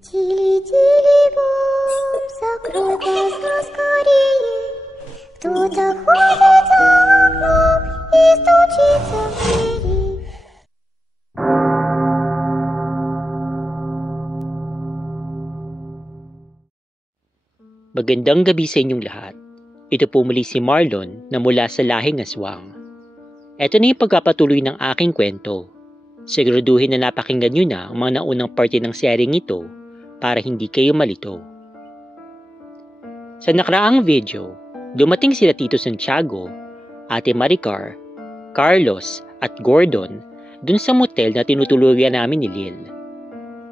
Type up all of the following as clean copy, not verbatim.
Тили-тили бом, закрой глаза скорее. Кто-то ходит за окном и стучится в двери. Magandang gabi sa inyong lahat. Ito po muli si Marlon na mula sa Lahing Aswang. Ito na yung pagpapatuloy ng aking kwento. Siguraduhin na napakinggan nyo na ang mga naunang parte ng sharing ito para hindi kayo malito. Sa nakaraang video, dumating sila Tito Santiago, Ate Maricar, Carlos at Gordon dun sa motel na tinutuluyan namin ni Lil.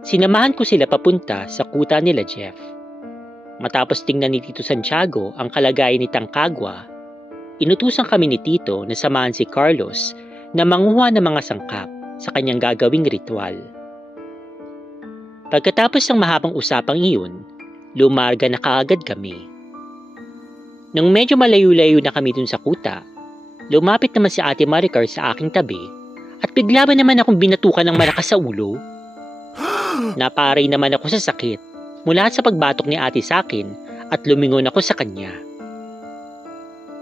Sinamahan ko sila papunta sa kuta nila Jeff. Matapos tingnan ni Tito Santiago ang kalagayan ni Tangkagwa, inutusan kami ni Tito na samahan si Carlos na manguha ng mga sangkap sa kanyang gagawing ritual. Pagkatapos ng mahabang usapang iyon, lumarga na kaagad kami. Nung medyo malayo-layo na kami dun sa kuta, lumapit naman si Ate Maricar sa aking tabi at bigla ba naman akong binatukan ng malakas sa ulo? Naparay naman ako sa sakit mula sa pagbatok ni ate sa akin at lumingon ako sa kanya.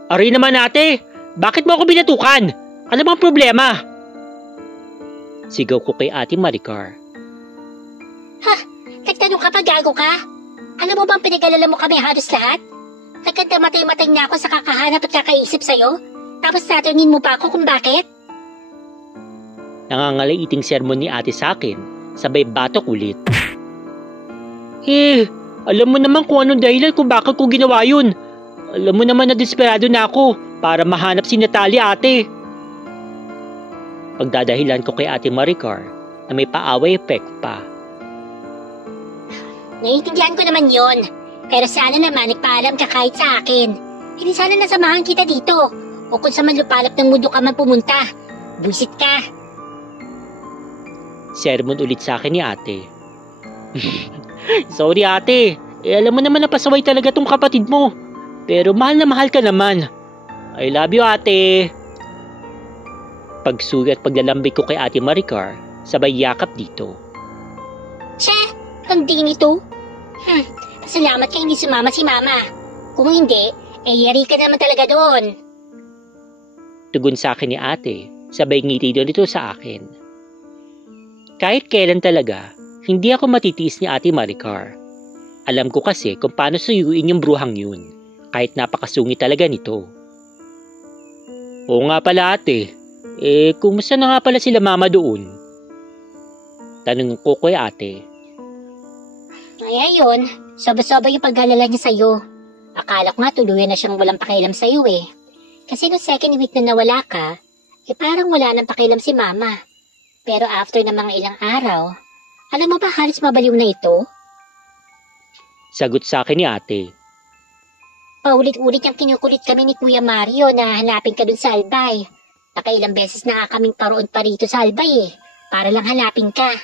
Aray naman ate! Bakit mo ako binatukan? Ano bang problema? Sigaw ko kay Ate Maricar. Ha? Nagtanong ka pa, gago ka? Alam mo bang pinag-alala mo kami halos lahat? Nagkandamatay-matay na ako sa kakahanap at kakaisip sa'yo? Tapos tatanungin mo pa ako kung bakit? Nangangalaiting sermon ni ate sa akin, sabay batok ulit. Alam mo naman kung anong dahilan kung bakit ko ginawa yun. Alam mo naman na desperado na ako para mahanap si Natalia ate. Pagdadahilan ko kay Ate Maricar na may paaway effect pa. Naiintindihan ko naman yon. Pero sana naman nagpaalam ka kahit sa akin. Hindi sana nasamahan kita dito. O kung sa manlupalap ng mundo ka man pumunta. Buisit ka. Sermon ulit sa akin ni ate. Sorry ate, alam mo naman na pasaway talaga tong kapatid mo. Pero mahal na mahal ka naman. I love you ate. Pagsugi at paglalambik ko kay Ate Maricar, sabay yakap dito. Che, ang dini to. Salamat ka hindi sumama si mama. Kung hindi, yari ka naman talaga doon. Tugon sa akin ni ate, sabay ngiti doon ito sa akin. Kahit kailan talaga, hindi ako matitiis ni Ate Maricar. Alam ko kasi kung paano suyuin yung bruhang yun, kahit napakasungit talaga nito. Oo nga pala ate, kumusta na nga pala sila mama doon? Tanong ko kay ate. Ay ayun, soba-soba yung pag-alala niya sa'yo. Akala ko nga tuluyan na siyang walang pakialam sa'yo eh. Kasi no second week na nawala ka, parang wala nang pakialam si mama. Pero after ng mga ilang araw, alam mo ba halos mabaliw na ito? Sagot sa akin ni ate. Paulit-ulit niyang kinukulit kami ni Kuya Mario na hanapin ka dun sa Albay. Nakailang beses na kaming paroon pa rito sa Albay para lang hanapin ka.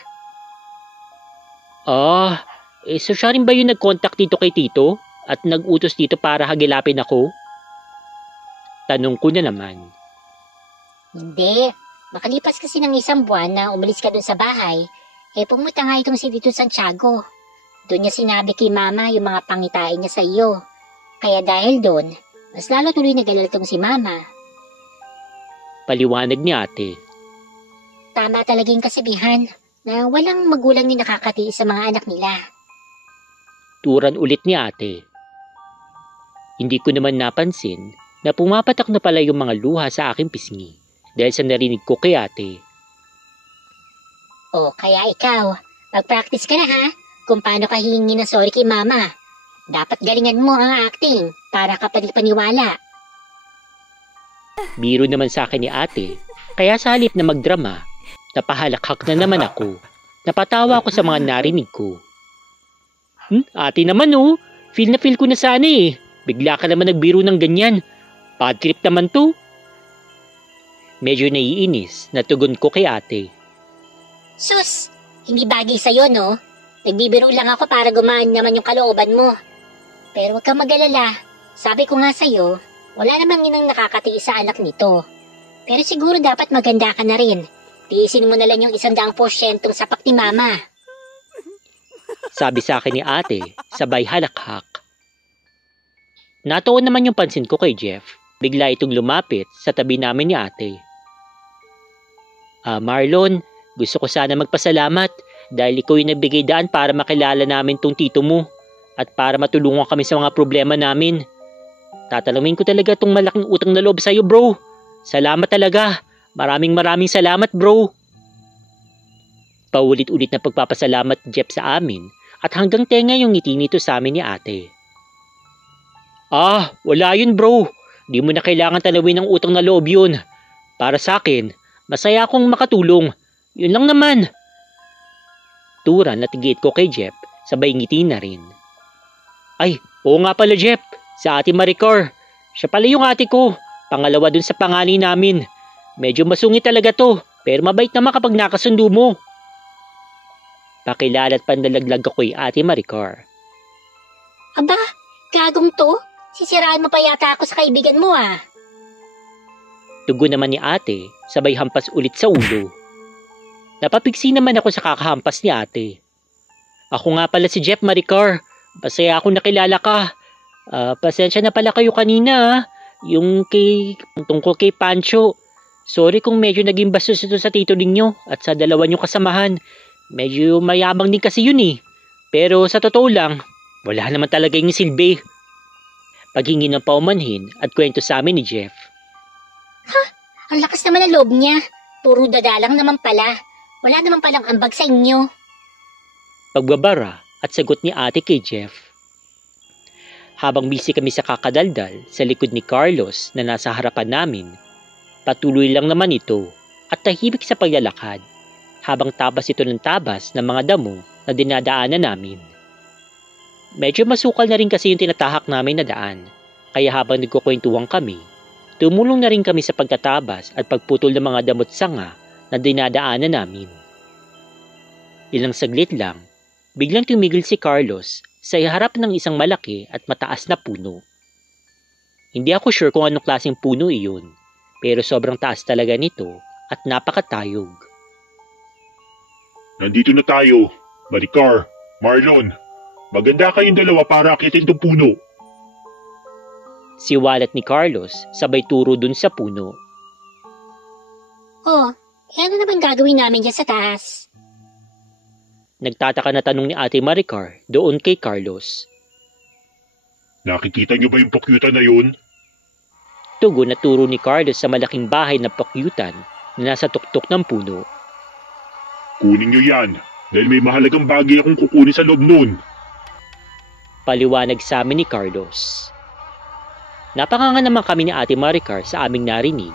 So siya rin ba yung nag-contact dito kay Tito at nag-utos dito para hagilapin ako? Tanong ko na naman. Hindi. Makalipas kasi ng isang buwan na umalis ka dun sa bahay, pumunta nga itong si Tito Santiago. Doon niya sinabi kay mama yung mga pangitain niya sa iyo. Kaya dahil doon, mas lalo tuloy nag-alala tong si mama. Paliwanag ni ate. Tama talaga yung kasabihan na walang magulang ni nakakatiis sa mga anak nila. Turan ulit ni ate. Hindi ko naman napansin na pumapatak na pala yung mga luha sa aking pisngi dahil sa narinig ko kay ate. Kaya ikaw, mag-practice ka na ha kung paano ka hihingi ng sorry kay mama. Dapat galingan mo ang acting para kapag paniwala. Biro naman sa akin ni ate, kaya sa halip na magdrama, napahalakhak na naman ako. Napatawa ako sa mga narinig ko. Ate naman feel na feel ko na sana eh. Bigla ka naman nagbiro ng ganyan. Bad trip naman to. Medyo naiinis na tugon ko kay ate. Sus, hindi bagay sa'yo no? Nagbibiro lang ako para gumaan naman yung kalooban mo. Pero huwag kang mag-alala. Sabi ko nga sa'yo, wala namang inang nakakatiis sa anak nito. Pero siguro dapat maganda ka na rin. Tiisin mo na lang yung 100% sapak ni mama. Sabi sa akin ni ate, sabay halakhak. Natuon naman yung pansin ko kay Jeff. Bigla itong lumapit sa tabi namin ni ate. Marlon, gusto ko sana magpasalamat dahil ikaw yung nagbigay daan para makilala namin tong tito mo at para matulungan kami sa mga problema namin. Tatanungin ko talaga tong malaking utang na loob sa'yo, bro. Salamat talaga. Maraming salamat, bro. Paulit-ulit na pagpapasalamat Jeff sa amin at hanggang tenga yung ngiti nito sa amin ni ate. Wala yun, bro. Di mo na kailangan tanawin ng utang na loob yun. Para sa akin, masaya akong makatulong. Yun lang naman. Turan at tigit ko kay Jeff, sabay ngiti na rin. Ay, oo nga pala Jeff, sa ate Maricar. Siya pala yung ate ko, pangalawa dun sa panganay namin. Medyo masungit talaga to, pero mabait naman kapag nakasundo mo. Pakilala at pandalaglag ako'y ate Maricar. Aba, gagong to? Sisiraan mo pa yata ako sa kaibigan mo Tugon naman ni ate, sabay hampas ulit sa ulo. Napapigsi naman ako sa kakahampas ni ate. Ako nga pala si Jeff Maricar. Masaya akong nakilala ka. Pasensya na pala kayo kanina yung tungkol kay Pancho. Sorry kung medyo naging bastos ito sa tito ninyo at sa dalawa niyong kasamahan. Medyo mayabang din kasi yun Pero sa totoo lang, wala naman talaga yung silbi. Paghingi ng paumanhin at kwento sa amin ni Jeff. Ang lakas naman ng loob niya. Puro dadalang naman pala. Wala naman palang ambag sa inyo. Pagbabara at sagot ni ate kay Jeff. Habang busy kami sa kakadaldal sa likod ni Carlos na nasa harapan namin, patuloy lang naman ito at tahimik sa paglalakad habang tabas ito ng tabas ng mga damo na dinadaanan namin. Medyo masukal na rin kasi yung tinatahak namin na daan, kaya habang nagkukwentuhan kami, tumulong na rin kami sa pagtatabas at pagputol ng mga damot sanga na dinadaanan namin. Ilang saglit lang, biglang tumigil si Carlos sa harap ng isang malaki at mataas na puno. Hindi ako sure kung anong klaseng puno iyon, pero sobrang taas talaga nito at napakatayog. Nandito na tayo, Maricar, Marlon. Maganda kayong dalawa para akitin tong puno. Siwalat ni Carlos sabay turo dun sa puno. Ano naman gagawin namin dyan sa taas? Nagtataka na tanong ni ate Maricar doon kay Carlos. Nakikita niyo ba yung pakyutan na yun? Tugon na turo ni Carlos sa malaking bahay na pakyutan na nasa tuktok ng puno. Kunin niyo yan dahil may mahalagang bagay akong kukunin sa loob nun. Paliwanag sa amin ni Carlos. Napanganga naman kami ni ate Maricar sa aming narinig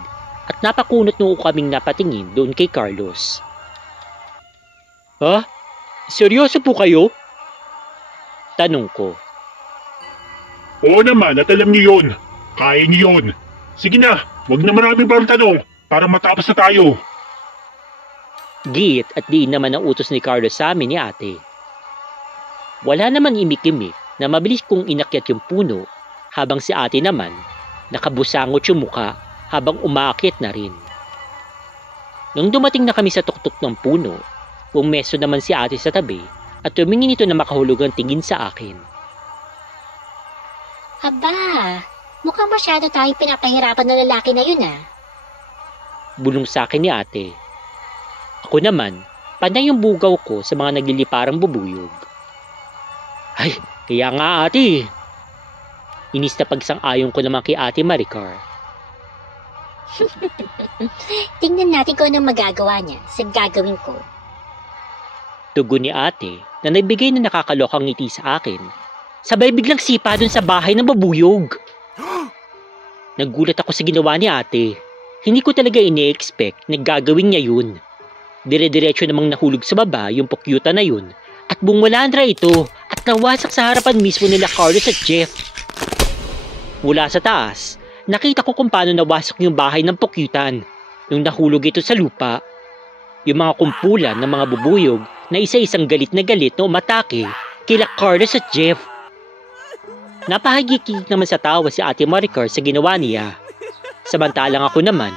at napakunot noo kaming napatingin doon kay Carlos. Seryoso po kayo? Tanong ko. Oo naman at alam niyo yun. Kaya niyo yun. Sige na, wag na maraming parang tanong para matapos na tayo. Giit at diin naman ang utos ni Carlos sa amin ni ate. Wala naman imik-imik na mabilis kong inakyat yung puno habang si ate naman nakabusangot yung muka habang umakyat na rin. Nung dumating na kami sa tuktok ng puno, pumesto naman si ate sa tabi at tumingin ito na makahulugang tingin sa akin. Aba, mukhang masyado tayong pinapahirapan ng lalaki na yun Bulong sa akin ni ate. Ako naman, panay yung bugaw ko sa mga nagliliparang bubuyog. Ay, kaya nga ate. Inis na pagsang-ayon ko naman kay ate Maricar. Tingnan natin kung anong magagawa niya sa gagawin ko. Tugon ni ate na nagbigay na nakakalokang ngiti sa akin. Sabay biglang sipa dun sa bahay ng babuyog. Nagulat ako sa ginawa ni ate. Hindi ko talaga ini-expect na gagawin niya yun. Dire-diretso namang nahulog sa baba yung pukyuta na yun at bumulandra ito at nawasak sa harapan mismo nila Carlos at Jeff. Mula sa taas, nakita ko kung paano nawasak yung bahay ng pukyutan nung nahulog ito sa lupa. Yung mga kumpulan ng mga bubuyog na isa-isang galit na umatake kila Carlos at Jeff. Napahagikik naman sa tawa si ate Maricar sa ginawa niya. Samantalang ako naman,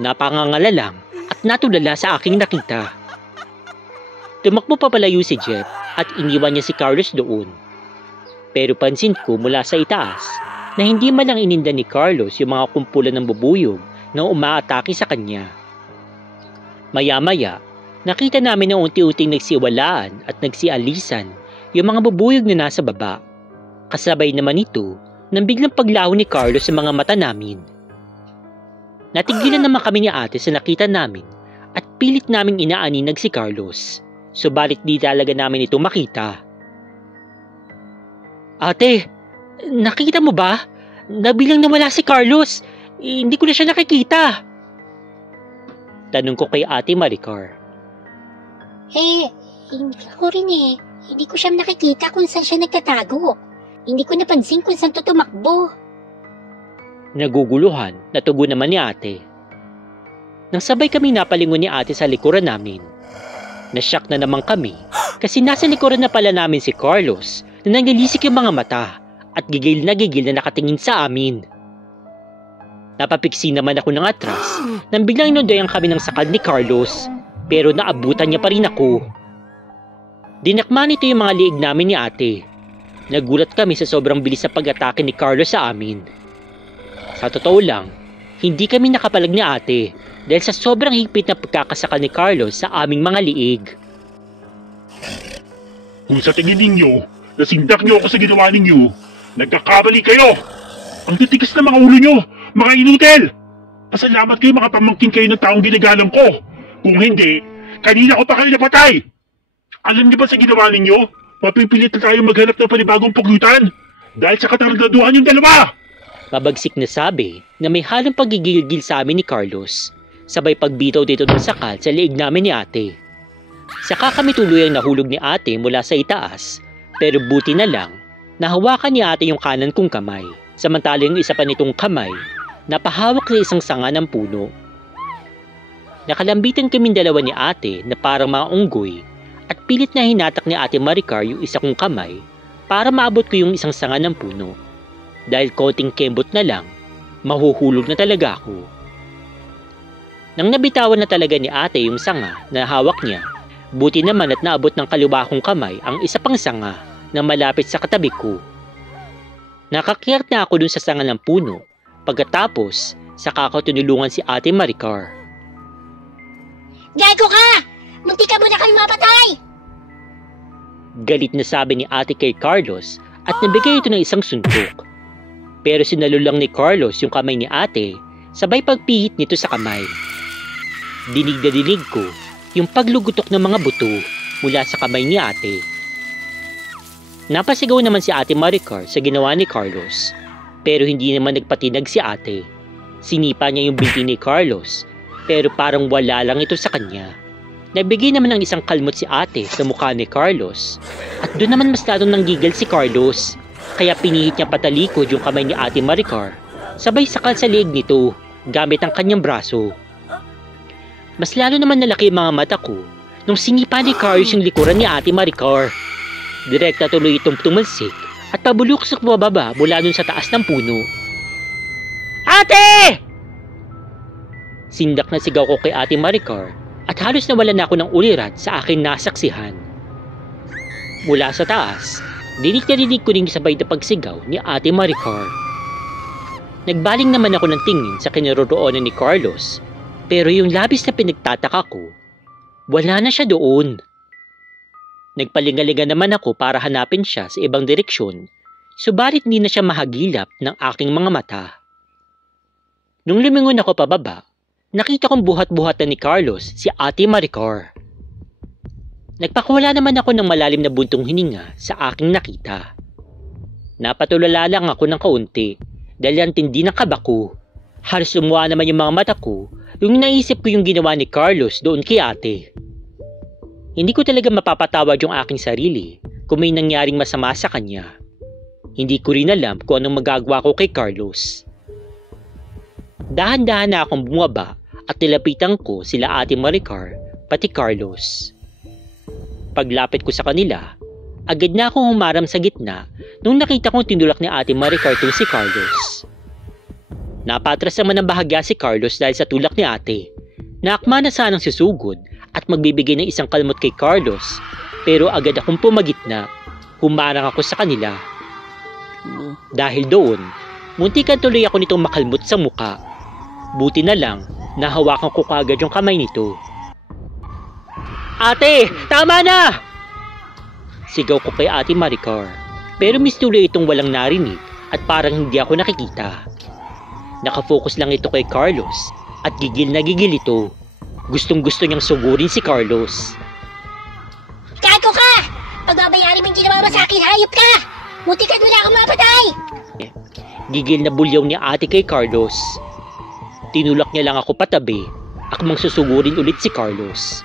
napangangala lang at natulala sa aking nakita. Tumakbo papalayo si Jeff at iniwan niya si Carlos doon. Pero pansin ko mula sa itaas na hindi man lang ininda ni Carlos yung mga kumpulan ng bubuyog na umaatake sa kanya. Maya-maya, nakita namin na unti-unting nagsiwalaan at nagsialisan yung mga bubuyog na nasa baba. Kasabay naman ito nang biglang paglaho ni Carlos sa mga mata namin. Natigilan naman kami ni ate sa nakita namin at pilit naming inaaninag si Carlos. Subalit di talaga namin ito makita. Ate, nakita mo ba? Nabilang nawala si Carlos. Hindi ko na siya nakikita. Tanong ko kay Ate Maricar. Hindi ko rin eh. Hindi ko siya nakikita kung saan siya nagtatago. Hindi ko napansin kung saan to tumakbo. Naguguluhan, natugon naman ni ate. Nang sabay kami napalingon ni ate sa likuran namin. Nasyak na naman kami kasi nasa likuran na pala namin si Carlos na nangilisik yung mga mata at gigil na nakatingin sa amin. Napapiksi naman ako ng atras nang biglang inundayan kami ng sakal ni Carlos pero naabutan niya pa rin ako. Dinakma nito yung mga liig namin ni ate. Nagulat kami sa sobrang bilis sa pag-atake ni Carlos sa amin. Sa totoo lang, hindi kami nakapalag ni ate dahil sa sobrang higpit na pagkakasakal ni Carlos sa aming mga liig. Kung sa tingin ninyo, nasindak nyo ako sa ginawa ninyo, nagkakamali kayo! Ang titigas na mga ulo nyo, mga inutil! Pasalamat kayo mga pamangkin kayo ng taong ginagalang ko. Kung hindi, kanina ko pa kayo napatay! Alam niyo ba sa ginawa ninyo? Mapipilit na tayo maghanap ng panibagong paglutan dahil sa katargaduhan yung dalawa! Mabagsik na sabi na may halong pagigilgil sa amin ni Carlos. Sabay pagbitaw dito ng sakal sa liig namin ni ate. Saka kami tuluyang nahulog ni ate mula sa itaas. Pero buti na lang, nahawakan ni ate yung kanan kong kamay. Samantala yung isa pa nitong kamay, napahawak sa isang sanga ng puno. Nakalambitan kaming dalawa ni ate na parang mga unggoy at pilit na hinatak ni ate Maricar yung isa kong kamay para maabot ko yung isang sanga ng puno. Dahil konting kembot na lang, mahuhulog na talaga ako. Nang nabitawan na talaga ni ate yung sanga na hawak niya, buti naman at naabot ng kaliwa kong kamay ang isa pang sanga na malapit sa katabi ko. Nakakyat na ako dun sa sanga ng puno, pagkatapos saka ko tinulungan si ate Maricar. Gago ka! Munti ka muna kayong mapatay! Galit na sabi ni ate kay Carlos at nabigay ito ng isang suntok. Pero sinalo lang ni Carlos yung kamay ni ate, sabay pagpihit nito sa kamay. Dinig na dinig ko yung paglugutok ng mga buto mula sa kamay ni ate. Napasigaw naman si ate Maricar sa ginawa ni Carlos, pero hindi naman nagpatinag si ate. Sinipa niya yung binti ni Carlos, pero parang wala lang ito sa kanya. Nagbigay naman ng isang kalmot si ate sa mukha ni Carlos, at doon naman mas lalong nanggigil si Carlos. Kaya pinihit niya patalikod yung kamay ni ate Maricar, sabay sakal sa liig nito gamit ang kanyang braso. Mas lalo naman nalaki yung mga mata ko nung sinipa ni Carlos yung likuran ni ate Maricar. Direkta tuloy itong tumalsik at pabuluksak bababa mula dun sa taas ng puno. Ate! Sindak na sigaw ko kay ate Maricar at halos nawalan na ako ng ulirat sa aking nasaksihan. Mula sa taas, dinig na dinig ko rin sabay na pagsigaw ni ate Maricar. Nagbaling naman ako ng tingin sa kinaroroonan ni Carlos, pero yung labis na pinagtataka ko, wala na siya doon. Nagpalingalinga naman ako para hanapin siya sa ibang direksyon, subalit hindi na siya mahagilap ng aking mga mata. Nung lumingon ako pababa, nakita kong buhat-buhatan ni Carlos si ate Maricar. Nagpakuwala naman ako ng malalim na buntong hininga sa aking nakita. Napatulala lang ako ng kaunti dahil ang tindi ng kaba ko. Halos lumuha naman yung mga mata ko yung naisip ko yung ginawa ni Carlos doon kay ate. Hindi ko talaga mapapatawad yung aking sarili kung may nangyaring masama sa kanya. Hindi ko rin alam kung anong magagawa ko kay Carlos. Dahan-dahan na akong bumaba at nilapitan ko sila ate Maricar pati Carlos. Paglapit ko sa kanila, agad na akong humarang sa gitna nung nakita kong tinulak ni ate Maricar itong si Carlos. Napatras naman ng bahagya si Carlos dahil sa tulak ni ate. Naakma na sanang susugod at magbibigay ng isang kalmot kay Carlos, pero agad akong pumagitna. Humarang ako sa kanila. Dahil doon, muntikan tuloy ako nitong makalmot sa muka. Buti na lang, nahawakan ko kaagad yung kamay nito. Ate, tama na! Sigaw ko kay Ate Maricar, pero mistuloy itong walang narinig at parang hindi ako nakikita. Nakafocus lang ito kay Carlos at gigil na gigil ito. Gustong-gusto niyang sugurin si Carlos. Gago ka! Pagbabayarin mo yung ginawa mo sa akin, hayop ka! Muntikan mo na ako mapatay! Gigil na bulyaw ni ate kay Carlos. Tinulak niya lang ako patabi, akmang susugurin ulit si Carlos.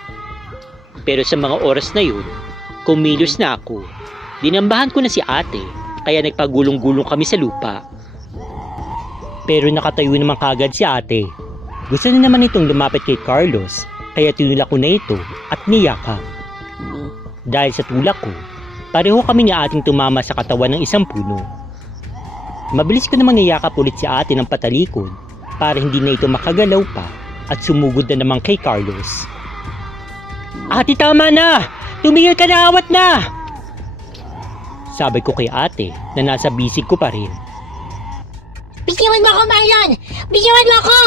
Pero sa mga oras na yun, kumilos na ako. Dinambahan ko na si ate, kaya nagpagulong-gulong kami sa lupa. Pero nakatayo naman kagad si ate. Gusto na naman itong lumapit kay Carlos, kaya tinulak ko na ito at niyakap. Dahil sa tulak ko, pareho kami ni ating tumama sa katawan ng isang puno. Mabilis ko namang niyakap ulit si ate ng patalikod para hindi na ito makagalaw pa at sumugod na naman kay Carlos. Ate, tama na! Tumigil ka na, awat na! Sabi ko kay ate na nasa bisig ko pa rin. Bigyawan mo ako, Marlon! Bigyawan mo ako!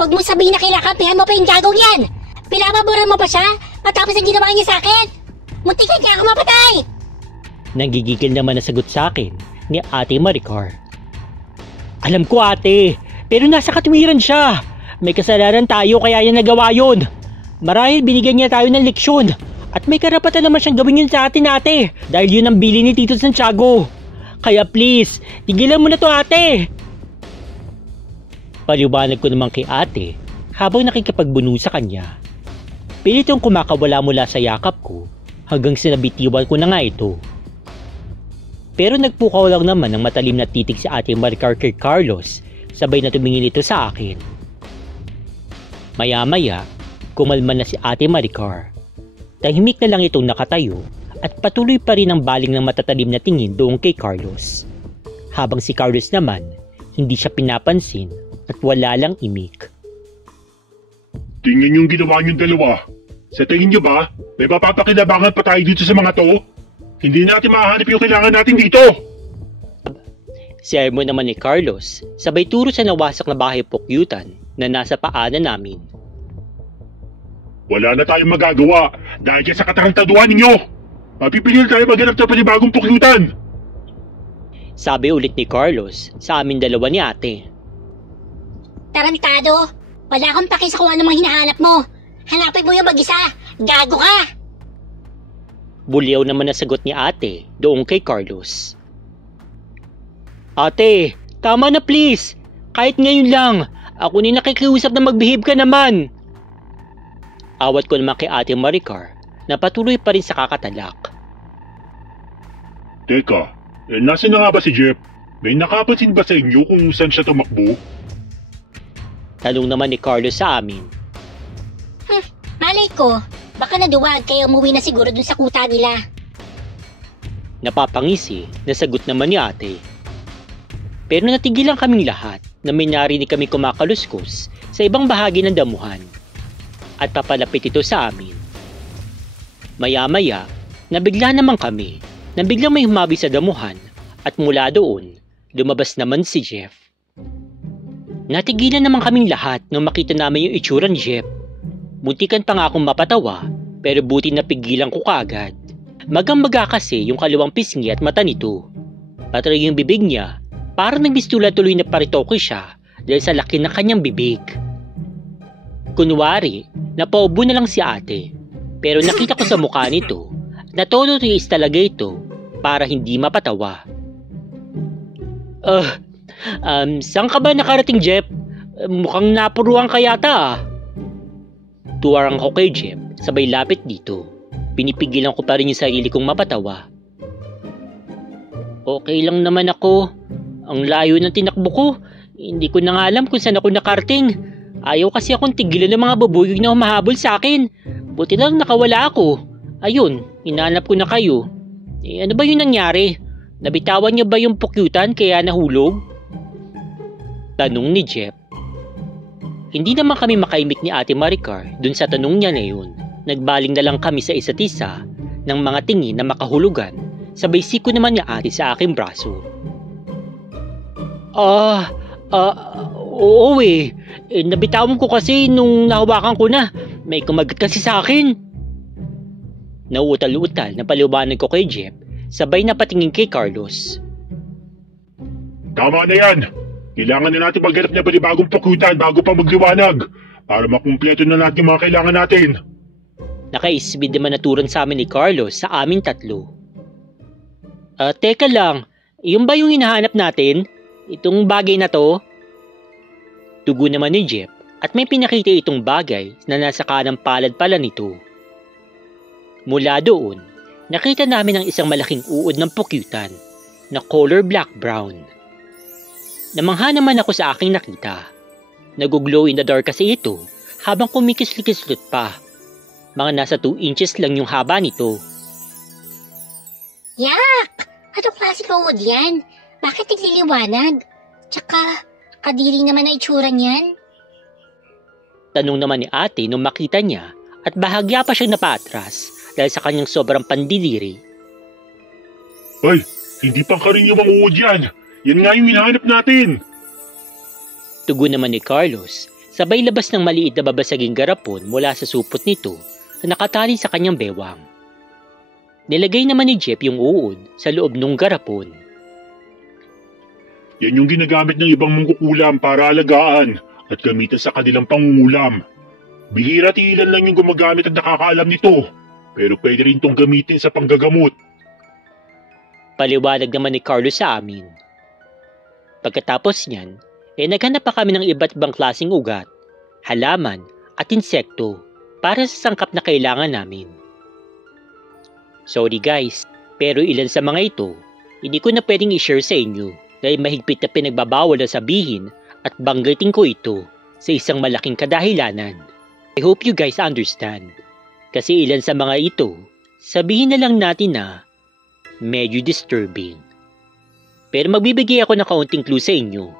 Huwag mo sabihin na kailangan mo pa yung gagong yan! Pinapabura mo pa siya matapos ang ginawa niya sa akin! Muntikan niya ako mapatay! Nanggigigil naman na sagot sa akin ni Ate Maricar. Alam ko ate, pero nasa katwiran siya. May kasalanan tayo kaya niya nagawa yun. Marahil binigyan niya tayo ng leksyon. At may karapatan naman siyang gawin yun sa atin ate. Dahil yun ang bili ni Tito Santiago. Kaya please, tigilan mo na to ate. Paliwanag ko naman kay ate habang nakikipagbuno sa kanya. Pilitong kumakawala mula sa yakap ko hanggang sinabitiwan ko na nga ito. Pero nagpukaw lang naman ng matalim na titig si Ate Maricar kay Carlos, sabay na tumingin ito sa akin. Maya-maya, kumalma na si Ate Maricar. Tahimik na lang itong nakatayo at patuloy pa rin ang baling ng matatalim na tingin doon kay Carlos. Habang si Carlos naman, hindi siya pinapansin at wala lang imik. Tingnan yung ginawa niyong dalawa. Sa tingin niyo ba, may mapapakinabangan pa tayo dito sa mga to? Hindi natin mahanap yung kailangan natin dito! Sermon naman ni Carlos, sabay turo sa nawasak na bahay pukyutan na nasa paanan namin. Wala na tayong magagawa dahil sa katarantaduhan ninyo! Mapipigil tayo maghanap ng panibagong pukyutan! Sabi ulit ni Carlos sa amin dalawa ni ate. Tarantado! Wala akong paki sa kung ano mang hinahanap mo! Hanapin mo yung mag-isa! Gago ka! Bulyaw naman na sagot ni ate doon kay Carlos. Ate, tama na please! Kahit ngayon lang, ako ni nakikiusap na magbehave ka naman! Awat ko naman kay Ate Maricar na patuloy pa rin sa kakatalak. Teka, nasa na nga ba si Jeff? May nakapansin ba sa inyo kung saan siya tumakbo? Tanong naman ni Carlos sa amin. Malay ko, baka naduwag kaya umuwi na siguro dun sa kuta nila. Napapangisi na sagot naman ni ate. Pero natigilan kaming lahat na may narinig kami kumakaluskos sa ibang bahagi ng damuhan. At papalapit ito sa amin. Maya-maya, nabigla naman kami na biglang may humabi sa damuhan at mula doon, lumabas naman si Jeff. Natigilan naman kaming lahat nung makita namin yung itsura ni Jeff. Muntikan pa nga akong mapatawa pero buti napigilan ko kaagad. Magang-maga kasi yung kaliwang pisngi at mata nito. Patry yung bibig niya, parang nagbistula tuloy na paritoke siya dahil sa laki ng kanyang bibig. Kunwari, napaubo na lang si ate. Pero nakita ko sa mukha nito na todo tiis talaga ito para hindi mapatawa. Saan ka ba nakarating, Jeff? Mukhang napuruan ka yata ah. Tuwarang ko kay Jeff, sabay lapit dito. Pinipigilan ko pa rin yung sarili kong mapatawa. Okay lang naman ako. Ang layo ng tinakbo ko. Hindi ko na nga alam kung saan ako nakarating. Ayaw kasi akong tigilan ng mga babuyog na humahabol sa akin. Buti lang nakawala ako. Ayun, hinahanap ko na kayo. Ano ba yung nangyari? Nabitawan niyo ba yung pukyutan kaya nahulog? Tanong ni Jeff. Hindi naman kami makaimik ni Ate Maricar dun sa tanong niya na yun. Nagbaling na lang kami sa isa't isa ng mga tingin na makahulugan, sabay siko naman ni ate sa aking braso. Oo nabitawan ko kasi nung nahawakan ko na, may kumagat kasi sa akin. Nauutal-utal na paliwanag ko kay Jeff, sabay na patingin kay Carlos. Tama na yan. Kailangan na natin maghanap na bagong pakutan bago pa magliwanag para makumpleto na natin mga kailangan natin. Nakaisbid naman naturan sa amin ni Carlos sa aming tatlo. Teka lang, yung ba yung hinahanap natin? Itong bagay na to? Tugo naman ni Jeff at may pinakita itong bagay na nasa kanang palad pala nito. Mula doon, nakita namin ang isang malaking uod ng pukyutan na color black-brown. Namangha naman ako sa aking nakita. Nag-glow in the dark kasi ito habang kumikisli-kislot pa. Mga nasa 2 inches lang yung haba nito. Yak! Anong klase uod yan? Bakit nagliliwanag? Tsaka, kadiri naman na itsura niyan? Tanong naman ni ate nung makita niya at bahagya pa siyang napatras dahil sa kanyang sobrang pandidiri. Ay, hindi pang karaniwang uod yan. Yan nga yung hinahanap natin. Tugo naman ni Carlos, sabay labas ng maliit na babasaging garapon mula sa supot nito na nakatali sa kanyang bewang. Nilagay naman ni Jeff yung uod sa loob ng garapon. Yan yung ginagamit ng ibang mangkukulam para alagaan at gamitin sa kanilang pangungulam. Bihira at ilan lang yung gumagamit at nakakaalam nito, pero pwede rin itong gamitin sa panggagamot. Paliwanag naman ni Carlos sa amin. Pagkatapos niyan, naghanap pa kami ng iba't ibang klaseng ugat, halaman at insekto para sa sangkap na kailangan namin. Sorry guys, pero ilan sa mga ito, hindi ko na pwedeng i-share sa inyo dahil mahigpit na pinagbabawal na sabihin at banggitin ko ito sa isang malaking kadahilanan. I hope you guys understand. Kasi ilan sa mga ito, sabihin na lang natin na medyo disturbing. Pero magbibigay ako ng kaunting clue sa inyo.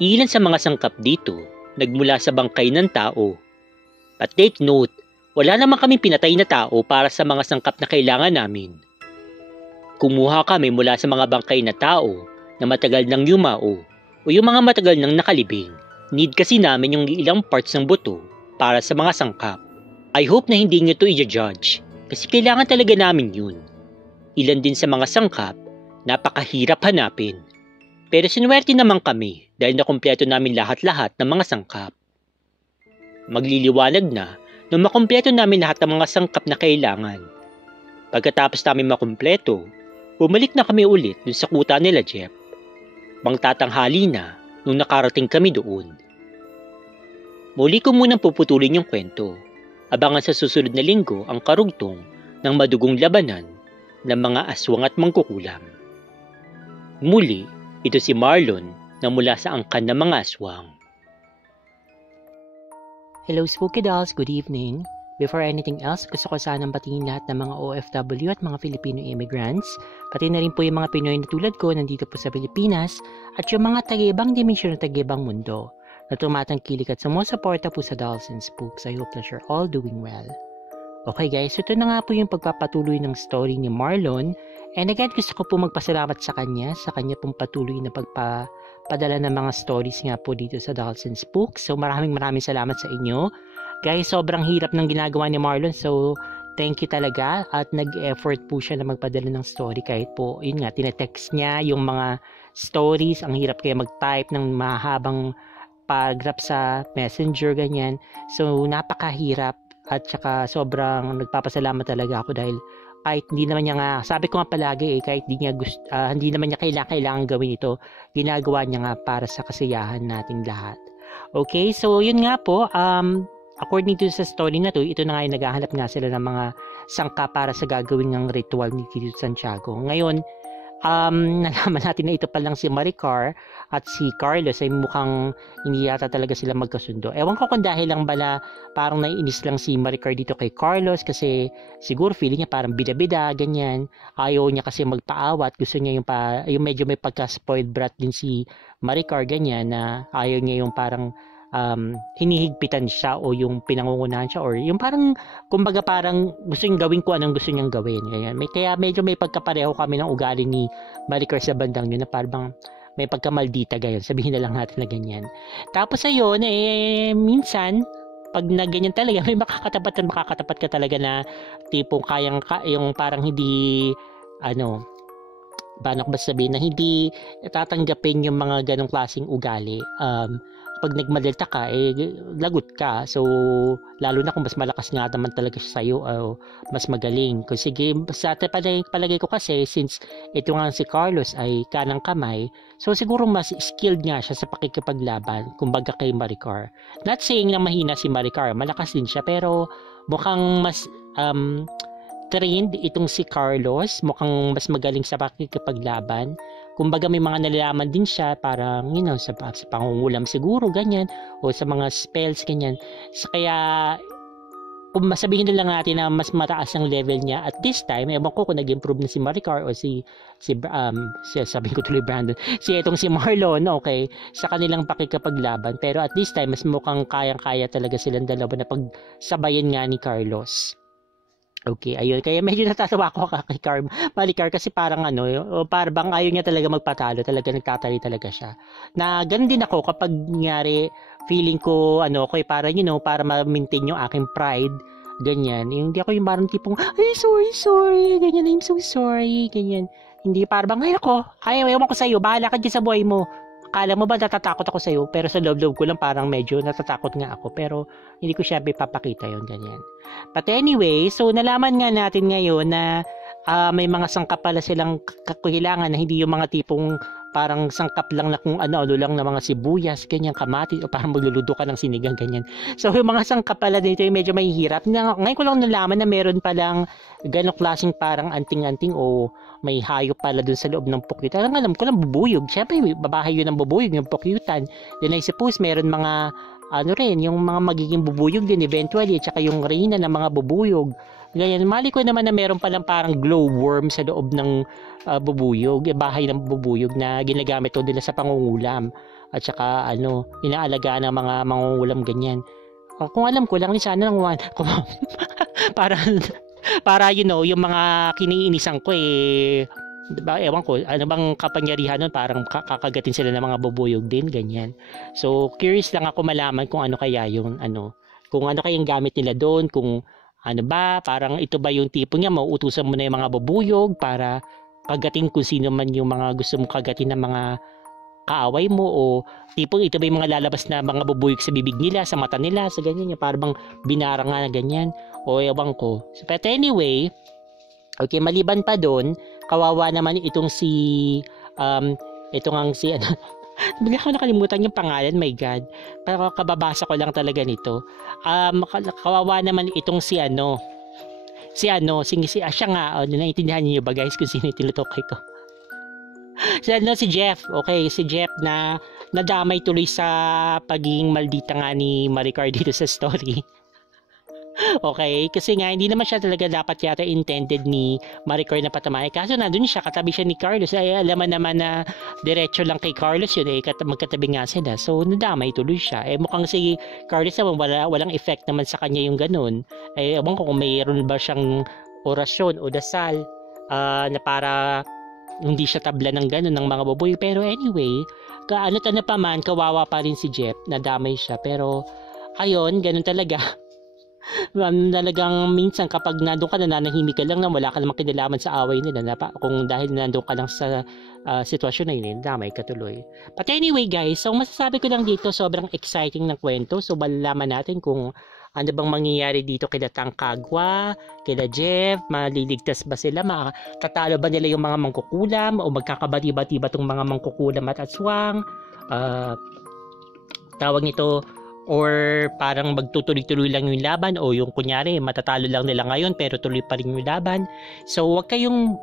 Ilan sa mga sangkap dito nagmula sa bangkay ng tao. At take note, wala naman kaming pinatay na tao para sa mga sangkap na kailangan namin. Kumuha kami mula sa mga bangkay na tao na matagal nang yumao o yung mga matagal nang nakalibing. Need kasi namin yung ilang parts ng buto para sa mga sangkap. I hope na hindi nyo ito i-judge kasi kailangan talaga namin yun. Ilan din sa mga sangkap, napakahirap hanapin. Pero sinuwerte naman kami dahil nakumpleto namin lahat-lahat ng mga sangkap. Magliliwanag na nung makumpleto namin lahat ng mga sangkap na kailangan. Pagkatapos namin makumpleto, bumalik na kami ulit dun sa kuta nila Jeff. Bangtatanghali na nung nakarating kami doon. Muli ko munang puputulin yung kwento. Abangan sa susunod na linggo ang karugtong ng madugong labanan ng mga aswang at mangkukulam. Muli, ito si Marlon na mula sa angkan ng mga aswang. Hello Spooky Dolls, good evening. Before anything else, gusto ko sanang batiin lahat ng mga OFW at mga Filipino immigrants, pati na rin po yung mga Pinoy na tulad ko nandito po sa Pilipinas at yung mga taga-ibang dimensyon at taga-ibang mundo na tumatangkilik at sumusuporta po sa Dolls and Spooks. I hope that you're all doing well. Okay guys, ito na nga po yung pagpapatuloy ng story ni Marlon, and again gusto ko po magpasalamat sa kanya pong patuloy na pagpapadala ng mga stories nga po dito sa Dolls and Spooks. So maraming salamat sa inyo. Guys, sobrang hirap ng ginagawa ni Marlon, so thank you talaga at nag-effort po siya na magpadala ng story kahit po, yun nga, tinetext niya yung mga stories, ang hirap kaya mag-type ng mahabang paragraph sa messenger, ganyan. So napakahirap at saka sobrang nagpapasalamat talaga ako dahil kahit hindi naman niya nga, sabi ko nga palagi kahit hindi naman niya kailangan gawin ito, ginagawa niya nga para sa kasiyahan nating lahat. Okay, so yun nga po, according to sa story na to, ito na nga yung naghahanap nga sila ng mga sangka para sa gagawin ng ritual ni Tito Santiago. Ngayon, nalaman natin na ito pa lang si Maricar at si Carlos ay mukhang hindi yata talaga sila magkasundo. Ewan ko kung dahil lang bala parang naiinis lang si Maricar dito kay Carlos kasi siguro feeling niya parang bida-bida, ganyan. Ayaw niya kasi magpaawat. Gusto niya yung medyo may pagka-spoiled brat din si Maricar, ganyan, na ayaw niya yung parang hinihigpitan siya o yung pinangungunahan siya or yung parang kumbaga parang gusto niyang gawin ko anong gusto niyang gawin. Ganyan. Kaya medyo may pagkapareho kami ng ugali ni Maricar sa bandang yun na parang may pagkamaldita gayon. Sabihin na lang natin na ganyan. Tapos ayun, minsan pag na ganyan talaga, may makakatapat ka talaga na tipong yung parang hindi, paano ko ba sabihin, na hindi tatanggapin yung mga ganong klaseng ugali. Pag nagmadalta ka, lagot ka. So, lalo na kung mas malakas nga naman talaga siya sa'yo o mas magaling. Kung sige, sa palagay ko kasi, since ito nga si Carlos ay kanang kamay, so siguro mas skilled nga siya sa pakikipaglaban, kumbaga kay Maricar. Not saying na mahina si Maricar, malakas din siya, pero mukhang mas trained itong si Carlos, mukhang mas magaling sa pakikipaglaban. Kumbaga may mga nalalaman din siya parang sa pangungulam siguro ganyan o sa mga spells ganyan. So, kaya kung masabihin na lang natin na mas mataas ang level niya at this time, ewan ko kung nag-improve na si Maricar o sabihin ko tuloy Brandon, itong si Marlon, okay, sa kanilang pakikipaglaban, pero at this time mas mukhang kayang-kaya talaga silang dalawa na pagsabayan nga ni Carlos. Okay, ayun. Kaya medyo natatawa ako kay Maricar kasi parang parang ayaw niya talaga magpatalo. Talaga nagtatali talaga siya. Na ganun din ako kapag nangyari, feeling ko, para ma-maintain yung aking pride. Ganyan. Hindi ako yung parang tipong, ay, sorry. Ganyan, I'm so sorry. Ganyan. Hindi parang, ay, ewan ko sa'yo. Bahala ka dyan sa buhay mo. Akala mo ba natatakot ako sa'yo? Pero sa loob-loob ko lang parang medyo natatakot nga ako. Pero hindi ko syempre papakita yon ganyan. But anyway, so nalaman nga natin ngayon na may mga sangkap pala silang kailangan na hindi yung mga tipong parang sangkap lang na kung ano lang na mga sibuyas, ganyan, kamatis, o parang magluluto ka ng sinigang, ganyan. So yung mga sangkap pala dito yung medyo mahihirap. Ngayon ko lang nalaman na meron palang ganong klaseng parang anting-anting o may hayop pala dun sa loob ng pukyutan. Alam ko lang bubuyog. Siyempre, babahay yun ng bubuyog, yung pukyutan. Then I suppose meron mga yung mga magiging bubuyog din eventually, at saka yung reyna ng mga bubuyog. Ganyan, mali ko naman na meron palang parang glowworm sa loob ng bubuyog, bahay ng bubuyog na ginagamit to nila sa pangungulam. At saka inaalagaan ng mga mangungulam ganyan. Kung alam ko lang, sana lang para yung mga kiniinisan ko diba, ewan ko, ano bang kapangyarihan nun, parang kakagatin sila ng mga bubuyog din, ganyan. So, curious lang ako malaman kung ano kaya yung kung ano kayang gamit nila doon, kung parang ito ba yung tipo niya, mauutusan mo na yung mga bubuyog para kagatin kung sino man yung mga gusto mong kagatin ng mga kaaway mo, o tipong ito ba yung mga lalabas na mga bubuyog sa bibig nila, sa mata nila, sa ganyan, yung parang binara nga na ganyan, o ewan ko. So, but anyway, okay, maliban pa doon, kawawa naman itong si bigla ko nakalimutan yung pangalan, my God. Pero kababasa ko lang talaga nito. Kawawa naman itong siya nga, naiintindihan niyo ba guys kung sino tinutukoy ko? Si Jeff. Okay, si Jeff na nadamay tuloy sa pagiging maldita nga ni Maricar dito sa story. Okay, kasi nga hindi naman siya talaga dapat yata intended ni Maricar na patamahin. Kaso nandun siya, katabi siya ni Carlos. Ay alaman naman na diretso lang kay Carlos yun, magkatabi nga sila. So nadamay tuloy siya. Mukhang si Carlos naman walang effect naman sa kanya yung ganun. Ewan ko kung mayroon ba siyang orasyon o dasal na para hindi siya tabla ng ganun ng mga baboy. Pero anyway, ano pa man, kawawa pa rin si Jeff, nadamay siya. Pero ayun, ganun talaga. Talagang minsan kapag nandun ka nananahimik ka lang na wala ka namang kinalaman sa away nila, kung dahil nandun ka lang sa sitwasyon na yun, damay ka tuloy. But anyway guys, so masasabi ko lang dito, sobrang exciting ng kwento. So malalaman natin kung ano bang mangyayari dito kila Tangkagwa, kila Jeff, maliligtas ba sila, matatalo ba nila yung mga mangkukulam, o magkakabati-bati ba itong mga mangkukulam at aswang, tawag nito, or parang magtutuloy-tuloy lang yung laban, o yung kunyari matatalo lang nila ngayon pero tuloy pa rin yung laban. So wag kayong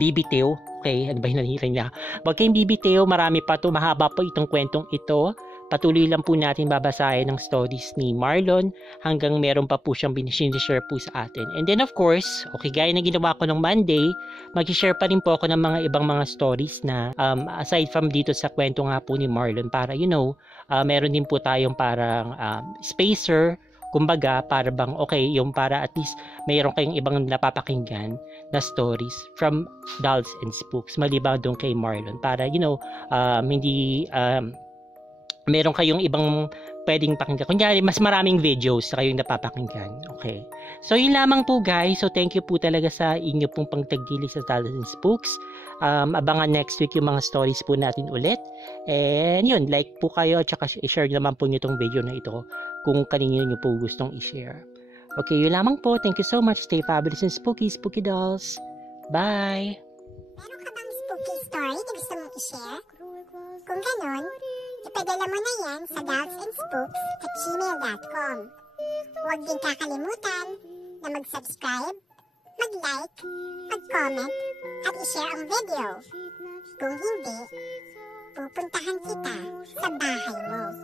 bibitiw. Okay, ano ba yung nanihira niya? Wag kayong bibitiw, marami pa to, mahaba po itong kwentong ito. patuloy lang po natin babasahin ng stories ni Marlon hanggang meron pa po siyang sinishare po sa atin. And then of course, okay, gaya na ginawa ko ng Monday, mag-share pa rin po ako ng mga ibang mga stories na aside from dito sa kwento nga po ni Marlon para meron din po tayong parang spacer, kumbaga, para bang okay, yung para at least mayroon kayong ibang napapakinggan na stories from Dolls and Spooks maliban doon kay Marlon para hindi meron kayong ibang pwedeng pakinggan. Kunyari, mas maraming videos na kayong napapakinggan. Okay. So, yun lamang po guys. So, thank you po talaga sa inyo pong pagtagili sa Dolls and Spooks. Abangan next week yung mga stories po natin ulit. And yun, like po kayo at saka i-share naman po nyo itong video na ito kung kanino nyo po gustong i-share. Okay, yun lamang po. Thank you so much. Stay fabulous and spooky, spooky dolls. Bye! Meron ka bang spooky story na gusto mong i-share? Kung ganon, ipadala mo na yan sa dollsandspooks@gmail.com. Huwag din kakalimutan na mag-subscribe, mag-like, mag-comment, at i-share ang video. Kung hindi, pupuntahan kita sa bahay mo.